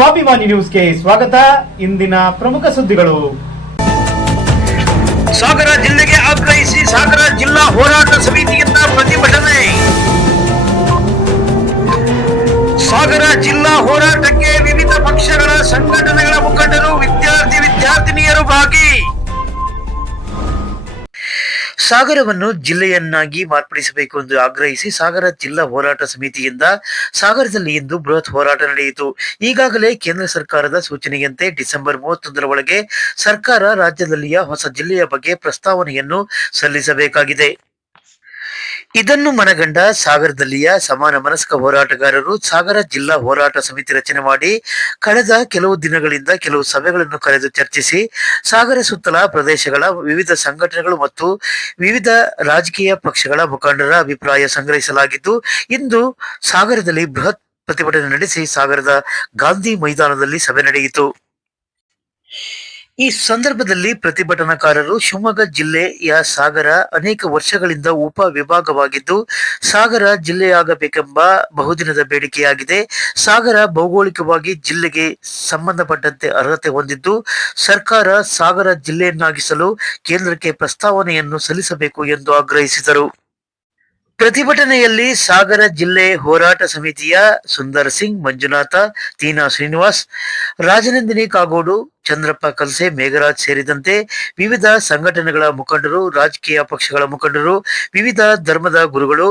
ಸ್ವಾಭಿಮಾನಿ ನ್ಯೂಸ್ಗೆ ಸ್ವಾಗತ. ಇಂದಿನ ಪ್ರಮುಖ ಸುದ್ದಿಗಳು. ಸಾಗರ ಜಿಲ್ಲೆಗೆ ಆಗ್ರಹಿಸಿ ಸಾಗರ ಜಿಲ್ಲಾ ಹೋರಾಟ ಸಮಿತಿಯಿಂದ ಪ್ರತಿಭಟನೆ. ಸಾಗರ ಜಿಲ್ಲಾ ಹೋರಾಟಕ್ಕೆ ವಿವಿಧ ಪಕ್ಷಗಳ ಸಂಘಟನೆಗಳ ಮುಖಂಡರು, ವಿದ್ಯಾರ್ಥಿನಿಯರು ಭಾಗಿ. ಸಾಗರವನ್ನು ಜಿಲ್ಲೆಯನ್ನಾಗಿ ಮಾರ್ಪಡಿಸಬೇಕು ಎಂದು ಆಗ್ರಹಿಸಿ ಸಾಗರ ಜಿಲ್ಲಾ ಹೋರಾಟ ಸಮಿತಿಯಿಂದ ಸಾಗರದಲ್ಲಿ ಇಂದು ಬೃಹತ್ ಹೋರಾಟ ನಡೆಯಿತು. ಈಗಾಗಲೇ ಕೇಂದ್ರ ಸರ್ಕಾರದ ಸೂಚನೆಯಂತೆ ಡಿಸೆಂಬರ್ 31ರ ಒಳಗೆ ಸರ್ಕಾರ ರಾಜ್ಯದಲ್ಲಿಯ ಹೊಸ ಜಿಲ್ಲೆಯ ಬಗ್ಗೆ ಪ್ರಸ್ತಾವನೆಯನ್ನು ಸಲ್ಲಿಸಬೇಕಾಗಿದೆ. ಇದನ್ನು ಮನಗಂಡ ಸಾಗರದಲ್ಲಿಯ ಸಮಾನ ಮನಸ್ಕ ಹೋರಾಟಗಾರರು ಸಾಗರ ಜಿಲ್ಲಾ ಹೋರಾಟ ಸಮಿತಿ ರಚನೆ ಮಾಡಿ ಕಳೆದ ಕೆಲವು ದಿನಗಳಿಂದ ಕೆಲವು ಸಭೆಗಳನ್ನು ಕರೆದು ಚರ್ಚಿಸಿ ಸಾಗರ ಸುತ್ತಲ ಪ್ರದೇಶಗಳ ವಿವಿಧ ಸಂಘಟನೆಗಳು ಮತ್ತು ವಿವಿಧ ರಾಜಕೀಯ ಪಕ್ಷಗಳ ಮುಖಂಡರ ಅಭಿಪ್ರಾಯ ಸಂಗ್ರಹಿಸಲಾಗಿದ್ದು, ಇಂದು ಸಾಗರದಲ್ಲಿ ಬೃಹತ್ ಪ್ರತಿಭಟನೆ ನಡೆಸಿ ಸಾಗರದ ಗಾಂಧಿ ಮೈದಾನದಲ್ಲಿ ಸಭೆ ನಡೆಯಿತು. ಈ ಸಂದರ್ಭದಲ್ಲಿ ಪ್ರತಿಭಟನಾಕಾರರು ಶಿವಮೊಗ್ಗ ಜಿಲ್ಲೆಯ ಸಾಗರ ಅನೇಕ ವರ್ಷಗಳಿಂದ ಉಪ ವಿಭಾಗವಾಗಿದ್ದು ಸಾಗರ ಜಿಲ್ಲೆಯಾಗಬೇಕೆಂಬ ಬಹುದಿನದ ಬೇಡಿಕೆಯಾಗಿದೆ. ಸಾಗರ ಭೌಗೋಳಿಕವಾಗಿ ಜಿಲ್ಲೆಗೆ ಸಂಬಂಧಪಟ್ಟಂತೆ ಅರ್ಹತೆ ಹೊಂದಿದ್ದು ಸರ್ಕಾರ ಸಾಗರ ಜಿಲ್ಲೆಯನ್ನಾಗಿಸಲು ಕೇಂದ್ರಕ್ಕೆ ಪ್ರಸ್ತಾವನೆಯನ್ನು ಸಲ್ಲಿಸಬೇಕು ಎಂದು ಆಗ್ರಹಿಸಿದರು. ಪ್ರತಿಭಟನೆಯಲ್ಲಿ ಸಾಗರ ಜಿಲ್ಲೆ ಹೋರಾಟ ಸಮಿತಿಯ ಸುಂದರ್ ಸಿಂಗ್, ಮಂಜುನಾಥ, ತೀನಾ ಶ್ರೀನಿವಾಸ್, ರಾಜನಂದಿನಿ ಕಾಗೋಡು, ಚಂದ್ರಪ್ಪ ಕಲ್ಸೆ, ಮೇಘರಾಜ್ ಸೇರಿದಂತೆ ವಿವಿಧ ಸಂಘಟನೆಗಳ ಮುಖಂಡರು, ರಾಜಕೀಯ ಪಕ್ಷಗಳ ಮುಖಂಡರು, ವಿವಿಧ ಧರ್ಮದ ಗುರುಗಳು,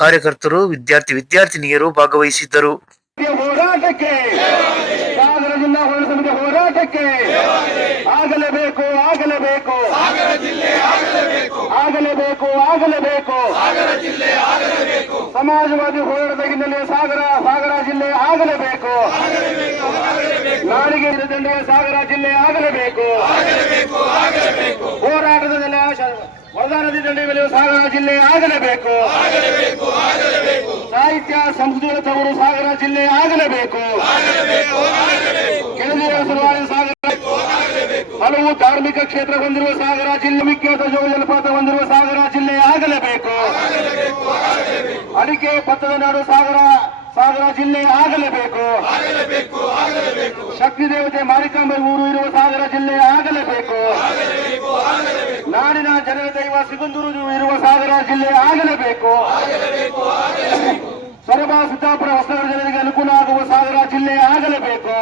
ಕಾರ್ಯಕರ್ತರು, ವಿದ್ಯಾರ್ಥಿನಿಯರು ಭಾಗವಹಿಸಿದ್ದರು. ಹೋರಾಟಕ್ಕೆ ಸಾಗರ ಜಿಲ್ಲಾ ಹೋರಾಟ ಸಮಿತಿ ಹೋರಾಟಕ್ಕೆ ಆಗಲೇಬೇಕು ಆಗಲೇಬೇಕು ಆಗಲೇಬೇಕು ಆಗಲೇಬೇಕು ಸಮಾಜವಾದಿ ಹೋರಾಟದ ಹಿನ್ನೆಲೆ ಸಾಗರ ಜಿಲ್ಲೆ ಆಗಲೇಬೇಕು. ನಾಡಿಗೆ ದಂಡೆಯ ಸಾಗರ ಜಿಲ್ಲೆ ಆಗಲೇಬೇಕು. ಹೋರಾಟದ ನೆಲೆ ವರದಾ ನದಿ ದಂಡೆಯ ಮೇಲೆ ಸಾಗರ ಜಿಲ್ಲೆ ಆಗಲೇಬೇಕು. ಸಾಹಿತ್ಯ ಸಂಸ್ಕೃತಿ ತವರು ಸಾಗರ ಜಿಲ್ಲೆ ಆಗಲೇಬೇಕು. ಕೆಳದಿಯ ಸಲುವಾಗಿ ಸಾಗರ ಹಲವು ಧಾರ್ಮಿಕ ಕ್ಷೇತ್ರ ಹೊಂದಿರುವ ಸಾಗರ ಜಿಲ್ಲೆ, ವಿಖ್ಯಾತ ಜೋಗ ಜಲಪಾತ ಹೊಂದಿರುವ ಸಾಗರ ಜಿಲ್ಲೆ ಆಗಲೇಬೇಕು. ಅಡಿಕೆ ಭತ್ತದ ನಾಡು ಸಾಗರ ಜಿಲ್ಲೆ ಆಗಲೇಬೇಕು. ಶಕ್ತಿ ದೇವತೆ ಮಾರಿಕಾಂಬೆ ಊರು ಇರುವ ಸಾಗರ ಜಿಲ್ಲೆ ಆಗಲೇಬೇಕು. ನಾಡಿನ ಜನರ ದೈವ ಸಿಗುಂದೂರು ಇರುವ ಸಾಗರ ಜಿಲ್ಲೆ ಆಗಲೇಬೇಕು. ಸೊರಬ ಸಿದ್ದಾಪುರ ಹೊಸನಗರ ಜನರಿಗೆ ಅನುಕೂಲ ಆಗುವ ಸಾಗರ ಜಿಲ್ಲೆ ಆಗಲೇಬೇಕು.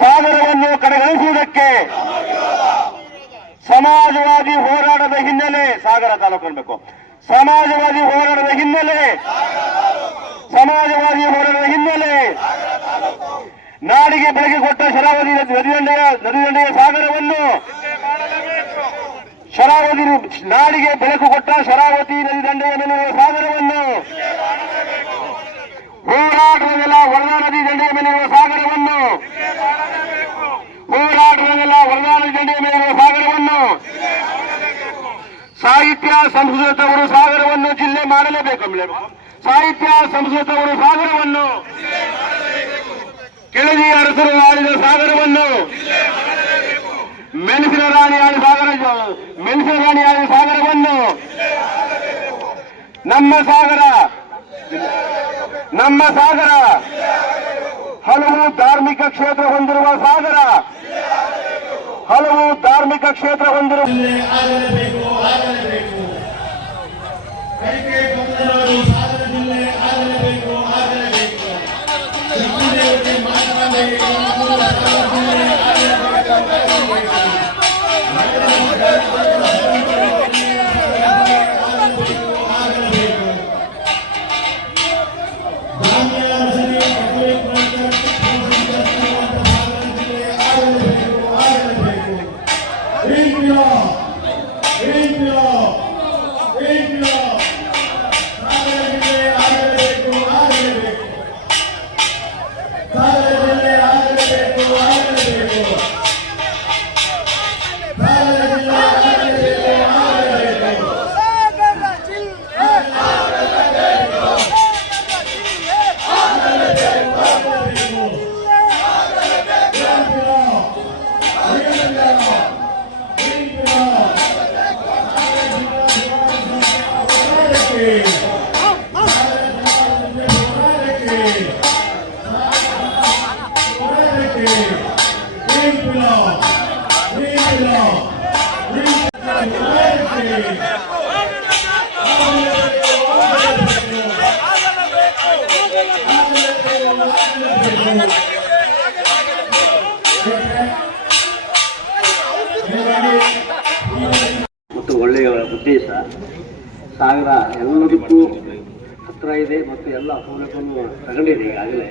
ಸಾಗರವನ್ನು ಕಡೆಗಣಿಸುವುದಕ್ಕೆ ಸಮಾಜವಾದಿ ಹೋರಾಟದ ಹಿನ್ನೆಲೆ ಸಾಗರ ತಾಲೂಕು ಅನ್ಬೇಕು. ಸಮಾಜವಾದಿ ಹೋರಾಟದ ಹಿನ್ನೆಲೆ ನಾಡಿಗೆ ಬೆಳಗ್ಗೆ ಕೊಟ್ಟ ಶರಾವತಿ ನದಿದಂಡೆಯ ಸಾಗರವನ್ನು ನಾಡಿಗೆ ಬೆಳಕು ಕೊಟ್ಟ ಶರಾವತಿ ನದಿ ದಂಡೆಯ ಮೇಲಿರುವ ಸಾಗರವನ್ನು, ಹೋರಾಟದಲ್ಲ ವರದಾ ನದಿ ದಂಡೆಯ ಮೇಲಿರುವ ಸಾಗರವನ್ನು, ಸಾಹಿತ್ಯ ಸಂಸ್ಕೃತವರು ಸಾಗರವನ್ನು ಜಿಲ್ಲೆ ಮಾಡಲೇಬೇಕು. ಸಾಹಿತ್ಯ ಸಂಸ್ಕೃತವರು ಸಾಗರವನ್ನು, ಕೆಳದಿ ಅರಸರು ಆಳಿದ ಸಾಗರವನ್ನು, ಮೆಣಸಿನ ರಾಣಿ ಆಳಿದ ಸಾಗರವನ್ನು, ನಮ್ಮ ಸಾಗರ ಹಲವು ಧಾರ್ಮಿಕ ಕ್ಷೇತ್ರ ಹೊಂದಿರುವ ಸಾಗರ, ಉದ್ದೇಶ. ಸಾಗರ ಎಲ್ಲದಕ್ಕೂ ಹತ್ತಿರ ಇದೆ ಮತ್ತು ಎಲ್ಲ ಸೌಲಭ್ಯವನ್ನು ತಗೊಂಡಿದೆ ಈಗಾಗಲೇ.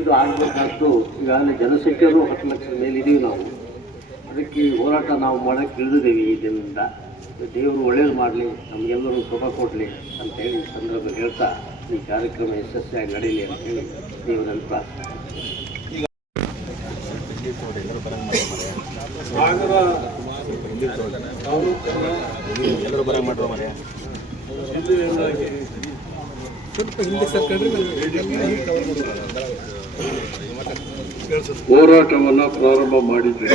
ಇದು ಆಗಬೇಕಾದ್ದು ಈಗಾಗಲೇ ಜನಸಂಖ್ಯೆಯೂ 10 ಲಕ್ಷದ ಮೇಲೆ ಇದೀವಿ ನಾವು. ಅದಕ್ಕೆ ಈ ಹೋರಾಟ ನಾವು ಮಾಡೋಕ್ಕೆ ಇಳಿದಿದ್ದೀವಿ ಈ ದಿನದಿಂದ. ದೇವರು ಒಳ್ಳೇದು ಮಾಡಲಿ, ನಮಗೆಲ್ಲರೂ ಸುಖ ಕೊಡಲಿ ಅಂತೇಳಿ ಈ ಸಂದರ್ಭದಲ್ಲಿ ಹೇಳ್ತಾ ಈ ಕಾರ್ಯಕ್ರಮ ಯಶಸ್ವಿಯಾಗಿ ನಡೆಯಲಿ ಅಂತೇಳಿ ದೇವರಲ್ಲಿ ಪ್ರಾರ್ಥನೆ. ಹೋರಾಟವನ್ನು ಪ್ರಾರಂಭ ಮಾಡಿದ್ದೆ.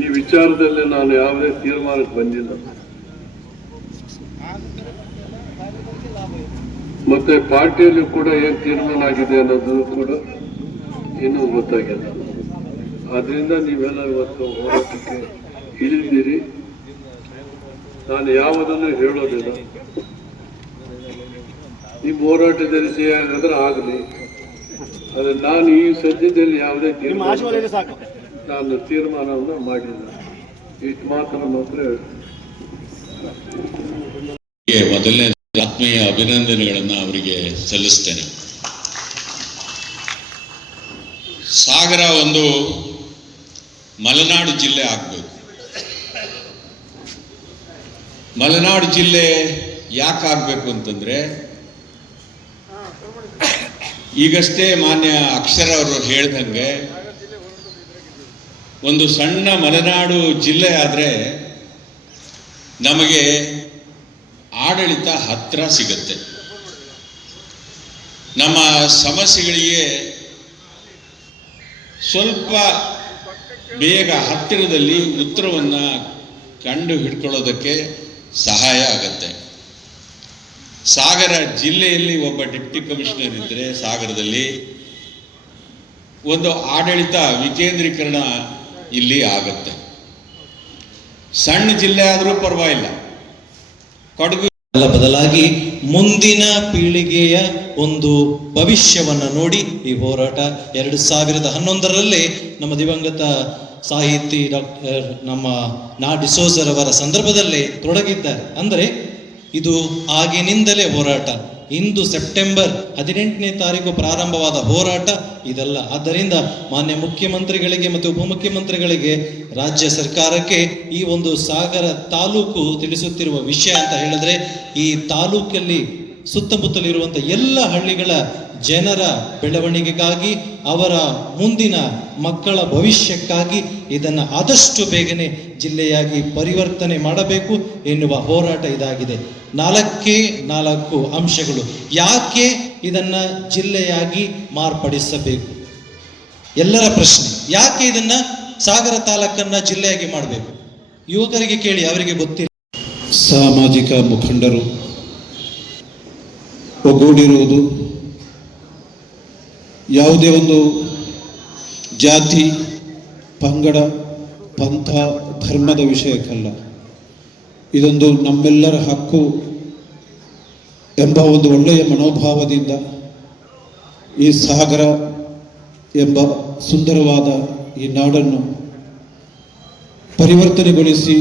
ಈ ವಿಚಾರದಲ್ಲಿ ನಾನು ಯಾವುದೇ ತೀರ್ಮಾನಕ್ಕೆ ಬಂದಿಲ್ಲ. ಮತ್ತೆ ಪಾರ್ಟಿಯಲ್ಲಿ ಕೂಡ ಏನ್ ತೀರ್ಮಾನ ಆಗಿದೆ ಅನ್ನೋದು ಕೂಡ ಇನ್ನೂ ಗೊತ್ತಾಗಿಲ್ಲ. ಆದ್ರಿಂದ ನೀವೆಲ್ಲ ಇವತ್ತು ಹೋರಾಟಕ್ಕೆ ಇಳಿದಿದ್ದೀರಿ. ನಾನು ಯಾವುದನ್ನು ಹೇಳೋದಿಲ್ಲ. ನಿಮ್ಮ ಹೋರಾಟದಲ್ಲಿ ಜಯ ಆಗಲಿ. ಆದ್ರೆ ನಾನು ಈ ಸದ್ಯದಲ್ಲಿ ಯಾವುದೇ ನಾನು ತೀರ್ಮಾನವನ್ನು ಮಾಡಿಲ್ಲ. ಇಷ್ಟು ಮಾತ್ರ ಮೊದಲನೇ ಆತ್ಮೀಯ ಅಭಿನಂದನೆಗಳನ್ನು ಅವರಿಗೆ ಸಲ್ಲಿಸ್ತೇನೆ. ಸಾಗರ ಒಂದು ಮಲೆನಾಡು ಜಿಲ್ಲೆ ಆಗಬೇಕು. ಮಲೆನಾಡು ಜಿಲ್ಲೆ ಯಾಕೆ ಆಗಬೇಕು ಅಂತಂದ್ರೆ, ಈಗಷ್ಟೇ ಮಾನ್ಯ ಅಕ್ಷರ ಅವರು ಹೇಳ್ದಂಗೆ ಒಂದು ಸಣ್ಣ ಮಲೆನಾಡು ಜಿಲ್ಲೆ ಆದರೆ ನಮಗೆ ಆಡಳಿತ ಹತ್ತಿರ ಸಿಗುತ್ತೆ. ನಮ್ಮ ಸಮಸ್ಯೆಗಳಿಗೆ ಸ್ವಲ್ಪ ಬೇಗ ಹತ್ತಿರದಲ್ಲಿ ಉತ್ತರವನ್ನು ಕಂಡು ಹಿಡ್ಕೊಳ್ಳೋದಕ್ಕೆ ಸಹಾಯ ಆಗುತ್ತೆ. ಸಾಗರ ಜಿಲ್ಲೆಯಲ್ಲಿ ಒಬ್ಬ ಡೆಪ್ಟಿ ಕಮಿಷನರ್ ಇದ್ದರೆ ಸಾಗರದಲ್ಲಿ ಒಂದು ಆಡಳಿತ ವಿಕೇಂದ್ರೀಕರಣ ಇಲ್ಲಿ ಆಗುತ್ತೆ. ಸಣ್ಣ ಜಿಲ್ಲೆ ಆದರೂ ಪರವಾಗಿಲ್ಲ. ಕೊಡಗು ಬದಲಾಗಿ ಮುಂದಿನ ಪೀಳಿಗೆಯ ಒಂದು ಭವಿಷ್ಯವನ್ನು ನೋಡಿ ಈ ಹೋರಾಟ 2011ರಲ್ಲಿ ನಮ್ಮ ದಿವಂಗತ ಸಾಹಿತಿ ಡಾಕ್ಟರ್ ನಮ್ಮ ನಾ ಡಿಸೋಜರವರ ಸಂದರ್ಭದಲ್ಲಿ ತೊಡಗಿದ್ದಾರೆ. ಅಂದರೆ ಇದು ಆಗಿನಿಂದಲೇ ಹೋರಾಟ. ಇಂದು ಸೆಪ್ಟೆಂಬರ್ 18ನೇ ತಾರೀಕು ಪ್ರಾರಂಭವಾದ ಹೋರಾಟ ಇದಲ್ಲ. ಆದ್ದರಿಂದ ಮಾನ್ಯ ಮುಖ್ಯಮಂತ್ರಿಗಳಿಗೆ ಮತ್ತು ಉಪಮುಖ್ಯಮಂತ್ರಿಗಳಿಗೆ, ರಾಜ್ಯ ಸರ್ಕಾರಕ್ಕೆ ಈ ಒಂದು ಸಾಗರ ತಾಲೂಕು ತಿಳಿಸುತ್ತಿರುವ ವಿಷಯ ಅಂತ ಹೇಳಿದ್ರೆ, ಈ ತಾಲೂಕಲ್ಲಿ ಸುತ್ತಮುತ್ತಲಿರುವಂಥ ಎಲ್ಲ ಹಳ್ಳಿಗಳ ಜನರ ಬೆಳವಣಿಗೆಗಾಗಿ, ಅವರ ಮುಂದಿನ ಮಕ್ಕಳ ಭವಿಷ್ಯಕ್ಕಾಗಿ ಇದನ್ನು ಆದಷ್ಟು ಬೇಗನೆ ಜಿಲ್ಲೆಯಾಗಿ ಪರಿವರ್ತನೆ ಮಾಡಬೇಕು ಎನ್ನುವ ಹೋರಾಟ ಇದಾಗಿದೆ. 4 ಅಂಶಗಳು. ಯಾಕೆ ಇದನ್ನು ಜಿಲ್ಲೆಯಾಗಿ ಮಾರ್ಪಡಿಸಬೇಕು? ಎಲ್ಲರ ಪ್ರಶ್ನೆ. ಯಾಕೆ ಇದನ್ನು ಸಾಗರ ತಾಲೂಕನ್ನು ಜಿಲ್ಲೆಯಾಗಿ ಮಾಡಬೇಕು? ಯುವಕರಿಗೆ ಕೇಳಿ, ಅವರಿಗೆ ಗೊತ್ತಿಲ್ಲ. ಸಾಮಾಜಿಕ ಮುಖಂಡರು ಒಗ್ಗೂಡಿರುವುದು ಯಾವುದೇ ಒಂದು ಜಾತಿ, ಪಂಗಡ, ಪಂಥ, ಧರ್ಮದ ವಿಷಯಕ್ಕಲ್ಲ. ಇದೊಂದು ನಮ್ಮೆಲ್ಲರ ಹಕ್ಕು ಎಂಬ ಒಂದು ಒಳ್ಳೆಯ ಮನೋಭಾವದಿಂದ ಈ ಸಾಗರ ಎಂಬ ಸುಂದರವಾದ ಈ ನಾಡನ್ನು ಪರಿವರ್ತನೆಗೊಳಿಸಿ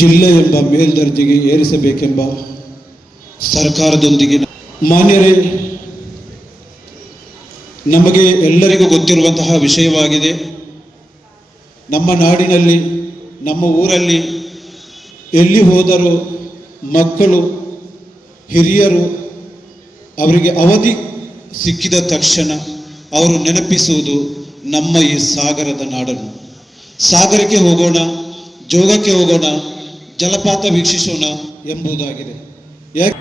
ಜಿಲ್ಲೆ ಎಂಬ ಮೇಲ್ದರ್ಜೆಗೆ ಏರಿಸಬೇಕೆಂಬ ಸರ್ಕಾರದೊಂದಿಗೆ, ಮಾನ್ಯರೇ, ನಮಗೆ ಎಲ್ಲರಿಗೂ ಗೊತ್ತಿರುವಂತಹ ವಿಷಯವಾಗಿದೆ. ನಮ್ಮ ನಾಡಿನಲ್ಲಿ, ನಮ್ಮ ಊರಲ್ಲಿ ಎಲ್ಲಿ ಹೋದರೂ ಮಕ್ಕಳು, ಹಿರಿಯರು ಅವರಿಗೆ ಅವಧಿ ಸಿಕ್ಕಿದ ತಕ್ಷಣ ಅವರು ನೆನಪಿಸುವುದು ನಮ್ಮ ಈ ಸಾಗರದ ನಾಡನ್ನು. ಸಾಗರಕ್ಕೆ ಹೋಗೋಣ, ಜೋಗಕ್ಕೆ ಹೋಗೋಣ, ಜಲಪಾತ ವೀಕ್ಷಿಸೋಣ ಎಂಬುದಾಗಿದೆ. ಯಾಕೆ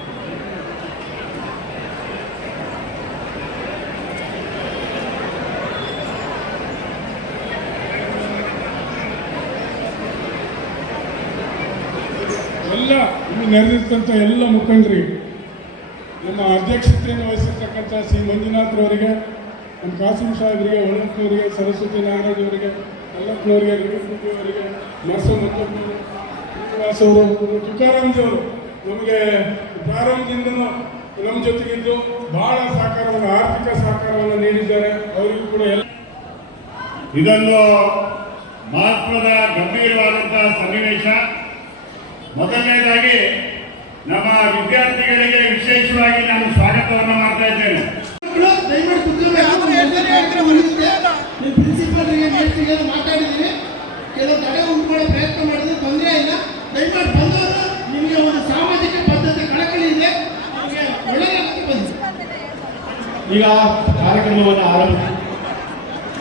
ಎಲ್ಲ ಇಲ್ಲಿ ನೆರೆದಿರ್ತಂಥ ಎಲ್ಲ ಮುಖಂಡರಿಗೆ, ನಮ್ಮ ಅಧ್ಯಕ್ಷತೆಯನ್ನು ವಹಿಸಿರ್ತಕ್ಕಂಥ ಸಿ ಮಂಜುನಾಥ್ರವರಿಗೆ, ನಮ್ಮ ಕಾಸಿಂ ಸಾಹೇಬರಿಗೆ, ಒಳನವರಿಗೆ, ಸರಸ್ವತಿ ನಾಗರಾಜ್ ಅವರಿಗೆ, ಅಲ್ಲಪ್ಪನವರಿಗೆ, ಅವರಿಗೆ, ಮರ್ಸು ಮತ್ತೊಬ್ಬರು, ಶ್ರೀನಿವಾಸ್ ಅವರು, ತುಕಾರಾಮ್ಜಿಯವರು ನಮಗೆ ಪ್ರಾರಂಭದಿಂದಲೂ ನಮ್ಮ ಜೊತೆಗಿದ್ದು ಬಹಳ ಸಹಕಾರವನ್ನು, ಆರ್ಥಿಕ ಸಹಕಾರವನ್ನು ನೀಡಿದ್ದಾರೆ. ಅವರಿಗೂ ಕೂಡ ಎಲ್ಲ ಇದನ್ನು ಮಹತ್ವದ ಗಂಭೀರವಾದಂತಹ ಸನ್ನಿವೇಶ. ಮೊದಲನೇದಾಗಿ ನಮ್ಮ ವಿದ್ಯಾರ್ಥಿಗಳಿಗೆ ವಿಶೇಷವಾಗಿ ನಾನು ಸ್ವಾಗತವನ್ನು ಮಾಡ್ತಾ ಇದ್ದೇನೆ. ಪ್ರಿನ್ಸಿಪಾಲ್ ಮಾತಾಡಿದ್ದೀವಿ, ಕೆಲವು ತಡೆ ಉಂಟುಕೊಳ್ಳೋ ಪ್ರಯತ್ನ ಮಾಡಿದ್ರೆ ತೊಂದರೆ ಇಲ್ಲ. ದಯಮಾಡಿ ಬಂದವರು ನಿಮಗೆ ಒಂದು ಸಾಮಾಜಿಕ ಬದ್ಧತೆ ಕಳಕಳಿ ಇದೆ, ನಿಮಗೆ ಒಳ್ಳೆಯದಾಗಿ ಬಂದಿದೆ. ಈಗ ಕಾರ್ಯಕ್ರಮವನ್ನು ಆರಂಭಿಸಿ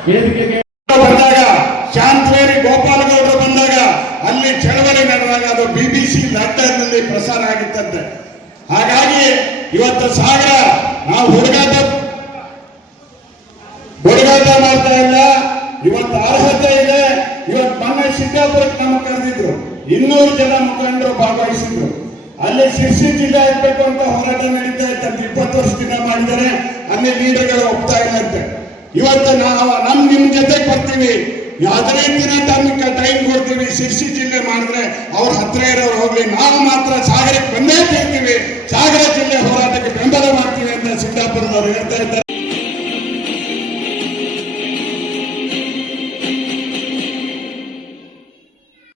ವೇದಿಕೆಗೆ ಬಂದಾಗ ಶಾಂತವೇರಿ ಗೋಪಾಲಗೌಡರು ಬಂದಾಗ ಅಲ್ಲಿ ಚಳವಳಿ ನಡೆದಾಗ ಅದು BBC ಲಂಡನ್ನಲ್ಲಿ ಪ್ರಸಾರ ಆಗಿತ್ತಂತೆ. ಹಾಗಾಗಿ ಇವತ್ತು ಸಾಗರ ನಾವು ಹುಡುಗಾಟ ಮಾಡ್ತಾ ಇಲ್ಲ. ಇವತ್ತು ಅರ್ಹತೆ ಇದೆ. ಇವತ್ತು ಮೊನ್ನೆ ಸಿದ್ದಾಪುರಕ್ಕೆ ನಮಗೆ ಕರೆದಿದ್ರು, 200 ಜನ ಮುಖಂಡರು ಭಾಗವಹಿಸಿದ್ರು. ಅಲ್ಲಿ ಶಿರ್ಸಿ ಜಿಲ್ಲೆ ಆಗ್ಬೇಕು ಅಂತ ಹೋರಾಟ ನಡೀತಾ ಇತ್ತಂತೆ. 20 ವರ್ಷದಿಂದ ಮಾಡಿದರೆ ಅಲ್ಲಿ ಲೀಡರ್ಗಳು ಒಪ್ತಾ ಇಲ್ಲ ಅಂತೆ. ಇವತ್ತು ನಾವು ನಿಮ್ ಜೊತೆಗೆ ಬರ್ತೀವಿ, 15 ದಿನ ಟೈಮ್ ಕೊಡ್ತೀವಿ. ಶಿರ್ಸಿ ಜಿಲ್ಲೆ ಮಾಡಿದ್ರೆ ಅವ್ರ ಹತ್ರ ಇರೋರು ಹೋಗ್ಲಿ, ನಾವು ಮಾತ್ರ ಸಾಗರಕ್ಕೆ ಬಂದೇ ತಿರ್ತೀವಿ, ಸಾಗರ ಜಿಲ್ಲೆ ಹೋರಾಟಕ್ಕೆ ಬೆಂಬಲ ಮಾಡ್ತೀವಿ ಅಂತ ಸಿದ್ದಾಪುರದವ್ರು ಹೇಳ್ತಾ ಇದ್ದಾರೆ.